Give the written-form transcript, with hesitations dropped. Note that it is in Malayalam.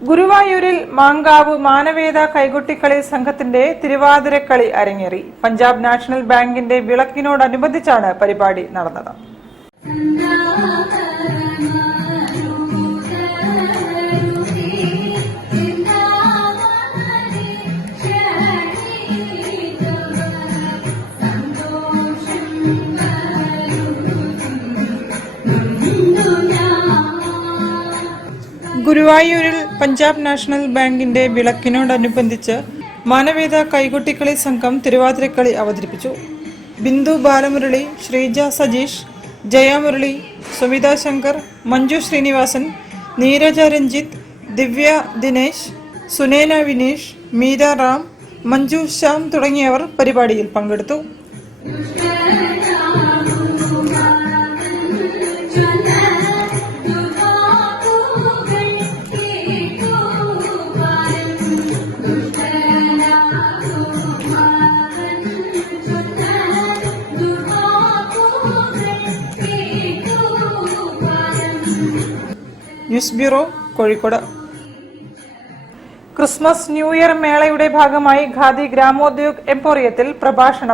ഗുരുവായൂരിൽ മാങ്കാവ് മാനവേദ കൈകൊട്ടിക്കളി സംഘത്തിന്റെ തിരുവാതിരക്കളി അരങ്ങേറി. പഞ്ചാബ് നാഷണൽ ബാങ്കിന്റെ വിളക്കിനോടനുബന്ധിച്ചാണ് പരിപാടി നടന്നത്. ഗുരുവായൂരിൽ പഞ്ചാബ് നാഷണൽ ബാങ്കിന്റെ വിളക്കിനോടനുബന്ധിച്ച് മാനവേദ കൈകൊട്ടിക്കളി സംഘം തിരുവാതിരക്കളി അവതരിപ്പിച്ചു. ബിന്ദു ബാലമുരളി, ശ്രീജ സജീഷ്, ജയ മുരളി, സുമിത ശങ്കർ, മഞ്ജു ശ്രീനിവാസൻ, നീരജ രഞ്ജിത്ത്, ദിവ്യ ദിനേശ്, സുനേന വിനീഷ്, മീര റാം, മഞ്ജു ശ്യാം തുടങ്ങിയവർ പരിപാടിയിൽ പങ്കെടുത്തു. News bureau, Kozhikode. Christmas new year മേളയുടെ ഭാഗമായി ഖാദി ഗ്രാമോദ്योग എംപോറിയത്തിൽ പ്രഭാഷണം